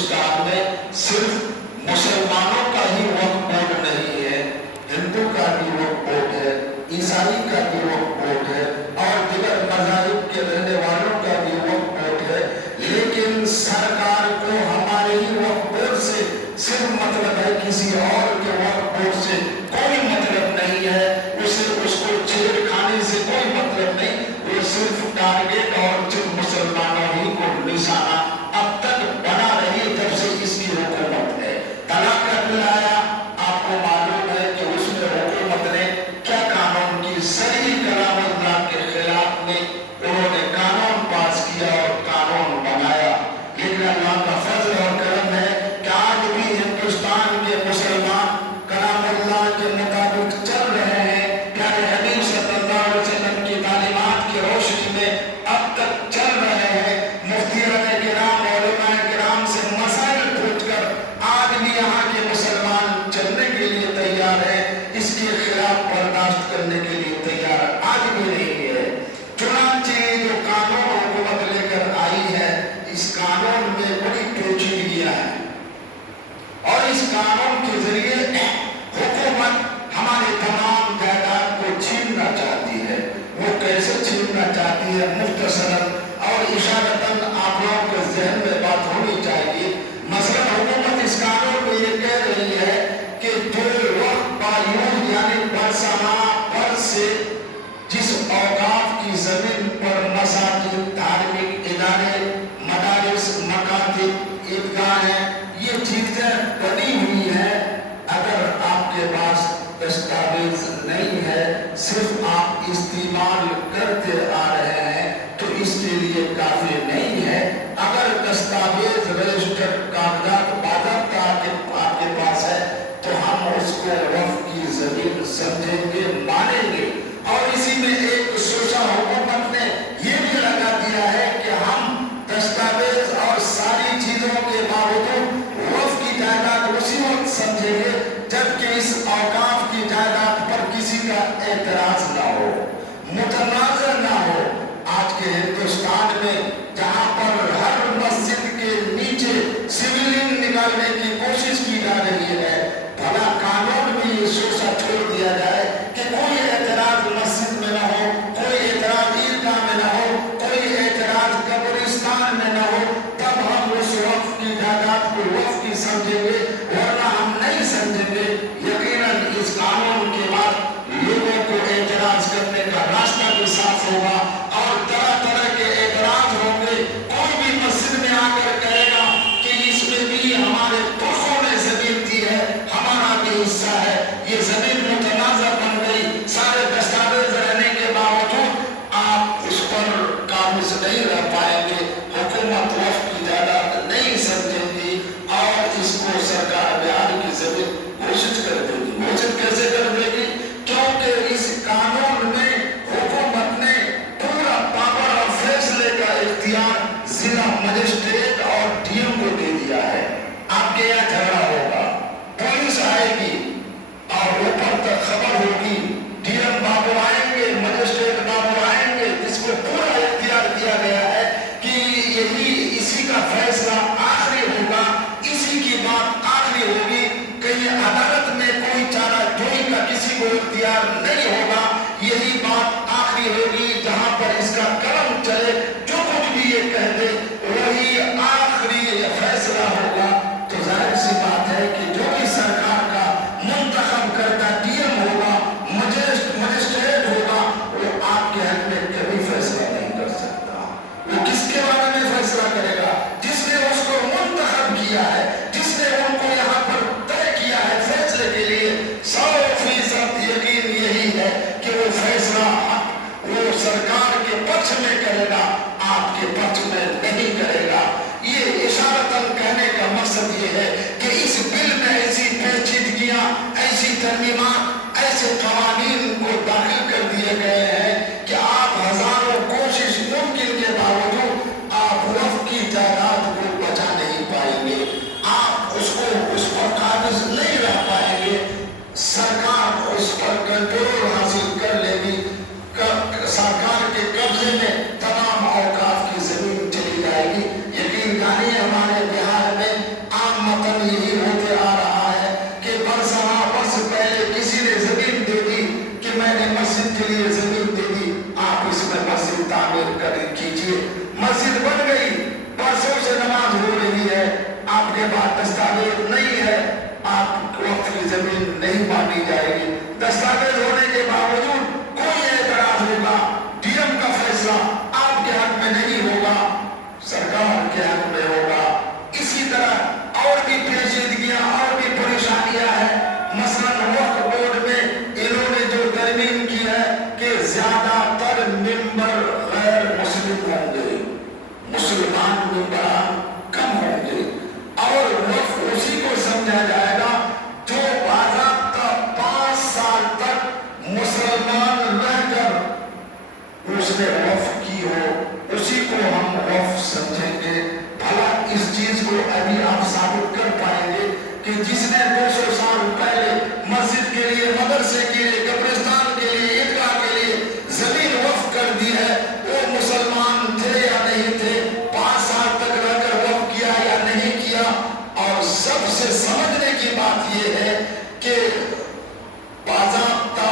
ہندوستان میں صرف مسلمانوں کا ہی وقف بورڈ نہیں ہے، ہندو کا بھی وقف بورڈ ہے، عیسائی کا بھی وقف بورڈ ہے اور دیگر مذاہب کے رہنے والوں کا بھی وقف بورڈ ہے، لیکن سرکار کو ہمارے ہی وقف بورڈ سے صرف مطلب ہے، کسی اور کے وقف بورڈ سے کوئی مطلب نہیں ہے، اسے اس کو چھیڑ کھانے سے کوئی مطلب نہیں، وہ صرف ٹارگیٹ اور صرف مسلمانوں ہی کو نشانہ اب تک بنا رہی جب سے اس کی حکومت ہے۔ طلاق کا بل آیا، آپ کو معلوم ہے کہ اس میں حکومت نے کیا قانون کی صحیح کلام اللہ کے خلاف میں انہوں نے قانون پاس کیا اور قانون بنایا، لیکن اللہ کا فضل اور کرم ہے کہ آج بھی ہندوستان کے مسلمان کلام اللہ کے مطابق چل رہے ہیں، پیارے حبیب صلی اللہ علیہ وسلم کی تعلیمات کی روشنی میں اب تک چل رہے ہیں، مفتیان کرام علماء کرام سے مسائل پوچھ کر آج بھی یہاں کے مسلمان چلنے کے لیے تیار ہیں، اس کے خلاف برداشت کرنے کے لیے تیار آج بھی نہیں ہے۔ چنانچہ جو قانون حکومت لے کر آئی ہے، اس قانون میں بڑی پیچیدگیاں ہیں اور اس قانون کے ذریعے حکومت ہمارے تمام جائیداد کو چھیننا چاہتی ہے۔ وہ کیسے چھیننا چاہتی ہے؟ مختصراً اور اشارتاً آپ لوگوں کے ذہن میں بات ہونی چاہیے۔ مثلاً حکومت اس قانون میں یہ کہہ رہی ہے کہ جو وقت بایوز یعنی برسانہ پر سے جس اوقاف کی زمین پر مساجد، دھارمک ادارے، مدارس، مکاتب، عیدگاہیں یہ چیزیں بنی ہوئی ہیں، اگر آپ کے پاس دستاویز نہیں ہے، صرف آپ استعمال کرتے آ رہے ہیں تو اس کے لیے کافی نہیں ہے۔ اگر دستاویز رجسٹرڈ کاغذات باضابطہ آپ کے پاس ہے تو ہم اس کو وقف کی زمین سمجھیں گے، مانیں گے۔ اور اسی میں ایک سوچا حکومت نے یہ بھی لگا دیا ہے کہ ہم دستاویز اور ساری چیزوں کے باوجود وقف کی جائیداد اسی وقت سمجھیں گے جبکہ اس اوقاف کی جائیداد پر کسی کا اعتراض نہ ہو، متنازع نہ ہو۔ آج کے ہندوستان میں جہاں پر ہر مسجد کے نیچے سیولنگ نکالنے کی کوشش کی جا رہی ہے، بھلا قانون میں یہ سوچا چھوڑ دیا جائے کہ کوئی اعتراض مسجد میں نہ ہو، کوئی اعتراض عیدگاہ میں نہ ہو، کوئی اعتراض قبرستان میں نہ ہو، تب ہم اس وقف کی جائیداد کو وقف کی سمجھیں گے، ورنہ ہم نہیں سمجھیں گے۔ یقیناً اس قانون کے بعد لوگوں کو اعتراض کرنے کا راستہ بھی صاف ہوگا اور طرح طرح کے اعتراض ہوں گے۔ کوئی بھی مسجد میں آ کر کہے گا کہ اس میں بھی ہمارے پرخوں نے زمین دی ہے، ہمارا بھی حصہ ہے، یہ زمین متنازع بن گئی، سارے دستاویز رہنے کے باوجود آپ اس پر قابض نہیں رہ پائیں گے، حکومت وقف کی جائیداد نہیں سمجھیں گی اور اس کو سرکار بہار کی زمین گھوشت کر دے گی۔ گھوشت کیسے کر دے گی؟ کیونکہ اس قانون میں حکومت نے پورا پاور اور فیصلے کا اختیار ضلع مجسٹریٹ اور ڈی ایم کو دے دیا ہے۔ آپ کے یہاں جھگڑا ہوگا، پولیس آئے گی اور اوپر تک خبر ہوگی، ڈی ایم بابو آئیں گے، مجسٹریٹ بابو آئیں گے، جس کو پورا اختیار دیا گیا ہے کہ یہی اسی کا فیصلہ آخری ہوگا، اسی کی بات آخری ہوگی، کہیں عدالت میں کوئی چارہ جوئی کا کسی کو اختیار نہیں ہوگا، یہی بات آخری ہوگی جہاں پر اس کا قلم چلے، جو کچھ بھی یہ کہہ دے وہی آخری فیصلہ ہوگا۔ تو ظاہر سی بات ہے کہ جو بھی سرکار کا منتخب کردہ ڈی ایم ہوگا، مجسٹریٹ ہوگا، وہ آپ کے حق میں کبھی فیصلہ نہیں کر سکتا۔ وہ کس کے بارے میں فیصلہ کرے گا؟ جس نے اس کو منتخب کیا ہے، جس نے ان کو یہاں پر طے کیا ہے فیصلے کے لیے، 100% یقین یہی ہے کہ وہ فیصلہ وہ سرکار کے پکش میں کرے گا، آپ کے پکش میں نہیں کرے گا۔ یہ اشارتاً کہنے کا مقصد یہ ہے کہ اس بل میں ایسی پیچیدگیاں، ایسی ترمیمات، ایسے قوانین کو داخل کر دیے گئے ہیں کہ آپ ہزاروں کوشش ممکن کے باوجود آپ وقف کی جائیداد کو بچا نہیں پائیں گے، آپ اس پر قابض نہیں رہ پائیں گے، سرکار اس پر کنٹرول حاصل کر لے گی، سرکار کے قبضے میں تمام اوقاف کی زمین چلی جائے گی۔ یقین جانیے ہمارے بہار میں मानी जाएगी। दस्तावेज होने के बावजूद कोई एतराज होगा, डीएम का फैसला आपके हक में नहीं होगा, सरकार के हक में होगा। इसी तरह और भी पेचीदगियां और भी परेशानियां हैं। मसलन वक्फ बोर्ड में इन्होंने जो तरमीम की है कि ज्यादातर मेंबर गैर मुस्लिम होंगे, मुसलमान मेंबरान कम होंगे, और वक्फ उसी को समझा जाएगा जो बाज़ाब्ता 5 साल तक मुसलमान रहकर उसने वक्फ की हो, उसी को हम वक्फ समझेंगे। भला इस चीज को अभी आप साबित कर पाएंगे कि जिसने 200 साल पहले मस्जिद के लिए, मदरसे के लिए, कब्रिस्तान के लिए, ईदगाह के लिए जमीन वक्फ कर दी है, वो मुसलमान थे या नहीं थे, 5 साल तक रहकर वक्फ किया या नहीं किया। और सबसे समझने की बात यह है कि बाज़ाब्ता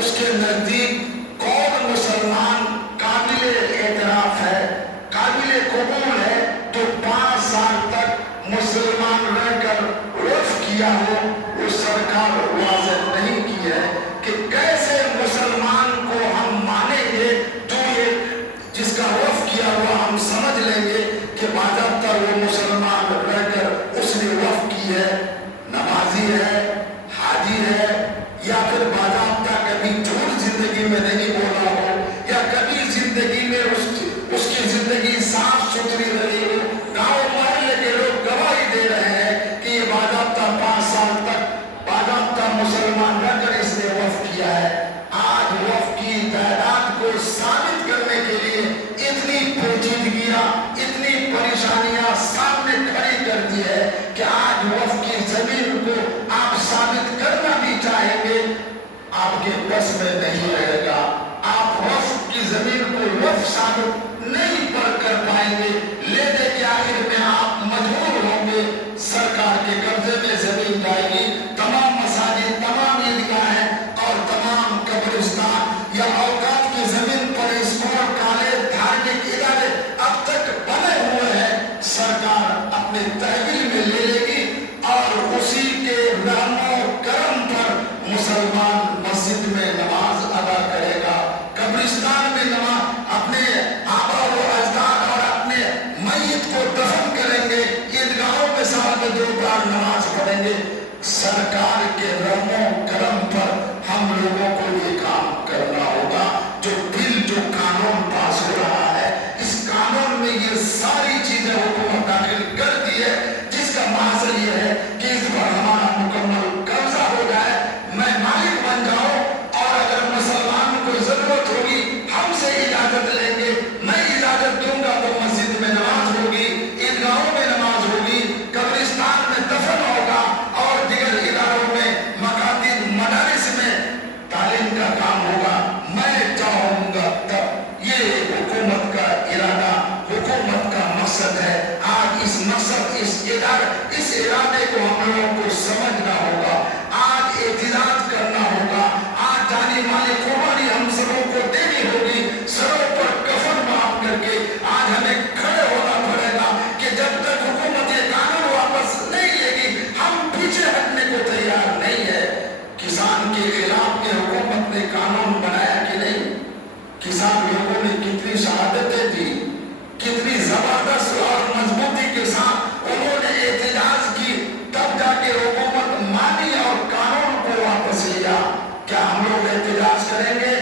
उसके नजदीक कौन मुसलमान काबिल एतराफ है, काबिल कबूल है, तो 5 साल तक मुसलमान रहकर वक्फ किया हो। वो सरकार वाज़ेह नहीं की है कि कैसे मुसलमान को हम मानेंगे, जो ये जिसका वक्फ किया हुआ हम समझ लेंगे कि बाज़ाब्ता वो मुसलमान रहकर उसने वक्फ की है, नमाजी है, हाजी है, या फिर बाज़ाब्ता कभी झूठ जिंदगी में नहीं बोला हो, या कभी जिंदगी में उसकी जिंदगी साफ सुथरी रही हो। गाँव मोहल्ले के लोग गवाही दे रहे हैं कि ये बाज़ाब्ता 5 साल तक बाज़ाब्ता मुसलमान रहकर इसने वक्फ किया है। आज वक्फ की जायदाद को साबित करने के लिए इतनी पेचीदगियां, इतनी परेशानियां सामने खड़ी कर दी है कि आज वक्फ की जमीन को आप साबित करना भी चाहेंगे, आपके बस में नहीं रहेगा। आप वक्फ की जमीन को वक्फ साबित नहीं कर पाएंगे, लेने के आखिर में आप मजबूर होंगे, सरकार के कब्जे में जमीन जाएगी। तमाम मसाजिद, तमाम ईदगाहें और तमाम कब्रिस्तान या औकात की जमीन पर स्कूल, कॉलेज, धार्मिक इदारे अब तक बने हुए हैं, सरकार अपने तहवील में ले लेगी और उसी के रहमो करम पर मुसलमान मस्जिद में नमाज अदा करेगा, कब्रिस्तान में नमाज, अपने आबा व अजदाद और अपने मय्यत को दफन करेंगे, ईदगाहों में साल में 2 बार नमाज पढ़ेंगे। सरकार के रहमो करम पर हम लोगों को ये काम करना होगा। जो बिल, जो कानून पास हो रहा है, इस कानून में ये सारी चीजें हुकूमत दाखिल कर दी है, जिसका मासर ये है कि इस पर हमारा मुकम्मल कब्जा हो जाए, मैं मालिक बन जाऊं, और अगर मुसलमान को जरूरत होगी हमसे इजाजत लेंगे, मैं इजाजत दूंगा तो मस्जिद में नमाज होगी, ईदगाहों में नमाज होगी, कब्रिस्तान में दफन होगा, और दिगर इदारों में, मकातिब, मदारिस में तालीम का काम होगा। मैं चाहूंगा तब ये हुकूमत का इरादा, हुकूमत का मकसद है। आज इस मकसद, इस इरादे को हम लोगों को समझना होगा, आज एहतिजाज करना होगा, आज जानी माली कुर्बानी हम सबों को देनी होगी, सरों पर कफन माफ करके आज हमें खड़े होना पड़ेगा कि जब तक हुकूमत ये कानून वापस नहीं लेगी हम पीछे हटने को तैयार नहीं है। किसान के खिलाफ के हुकूमत ने कानून बनाया कि नहीं? किसान लोगों ने कितनी शहादतें दी, कितनी जबरदस्त और मजबूती के साथ उन्होंने एहतिजाज की, तब जाके हुकूमत मानी और कानून को वापस लिया। क्या हम लोग एहतिजाज करेंगे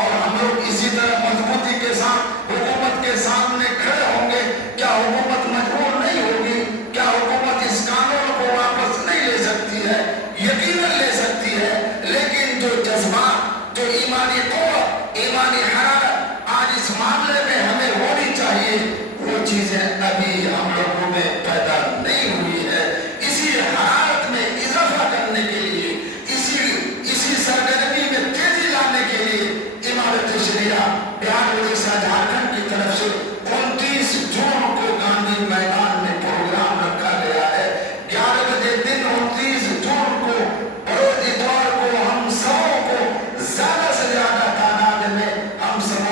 और हम लोग इसी तरह मजबूती के साथ हुकूमत के सामने खड़े होंगे? क्या हुकूमत मजबूर नहीं होगी? क्या हुकूमत इस कानून को वापस नहीं ले सकती है? यकीनन ले सकती है, लेकिन जो जज्बात, जो ईमानी क़ुव्वत, ईमानी हरारत आज इस मामले में हमें होनी चाहिए, वो चीजें अभी हम लोगों में पैदा नहीं हुई है। इसी हरारत में इजाफा करने के लिए, इसी सरगर्मी में तेजी लाने के लिए इमारत शरिया बिहार, उड़ीसा, झारखंड की तरफ से 29 जून को गांधी मैदान में प्रोग्राम रखा गया है। 11 बजे दिन 29 जून को बरोज इतवार को हम सबों को ज्यादा से ज्यादा तादाद में हम सब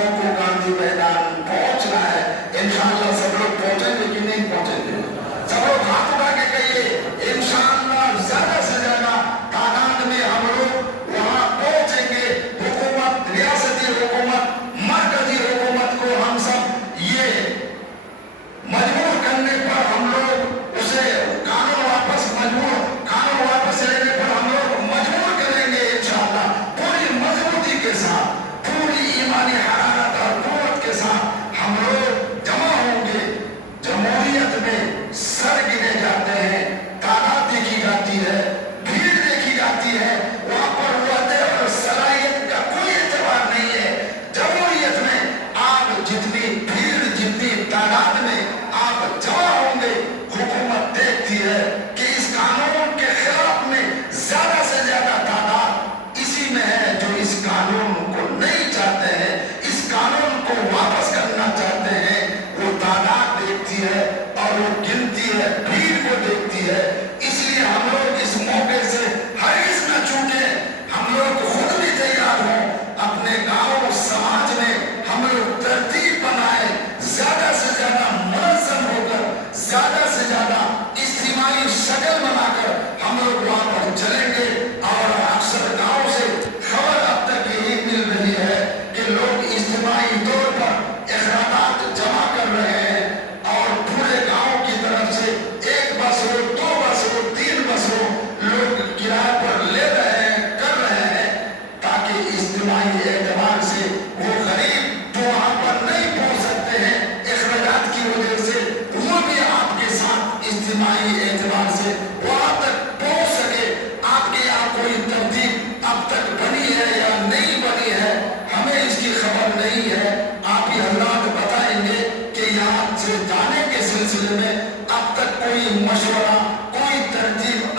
कानून को नहीं चाहते हैं, इस कानून को वापस करना चाहते हैं। वो तादाद देखती है और वो गिनती है, भीड़ को देखती है। इसलिए हम लोग इस मौके से हरीस न चूके, हम लोग खुद भी तैयार हों, अपने गांव समाज में हम लोग तरतीब बनाए, ज्यादा से ज्यादा मुनज़्ज़म होकर, ज्यादा से ज्यादा इज्तिमाई शक्ल बनाकर हम लोग वहां पर चलेंगे। और अक्सर गांव से खबर अब तक यही मिल रही है कि लोग इज्तिमाई तौर पर इखराजात जमा कर रहे हैं और पूरे गांव की तरफ से 1 बस हो, 2 बस हो, 3 बस हो, लोग किराए पर ले रहे हैं, कर रहे हैं, ताकि इज्तिमाई एतबार से वो गरीब जो वहां पर नहीं पहुंच सकते हैं इखराजात की वजह से, वो भी आपके साथ इज्तिमाई एतबार से वहां तक पहुंच सके। आपके यहाँ कोई तरतीब अब तक बनी है या नहीं बनी है, हमें इसकी खबर नहीं है। आप ही हजरात बताएंगे कि यहाँ से जाने के सिलसिले में अब तक कोई मशवरा, कोई तरतीब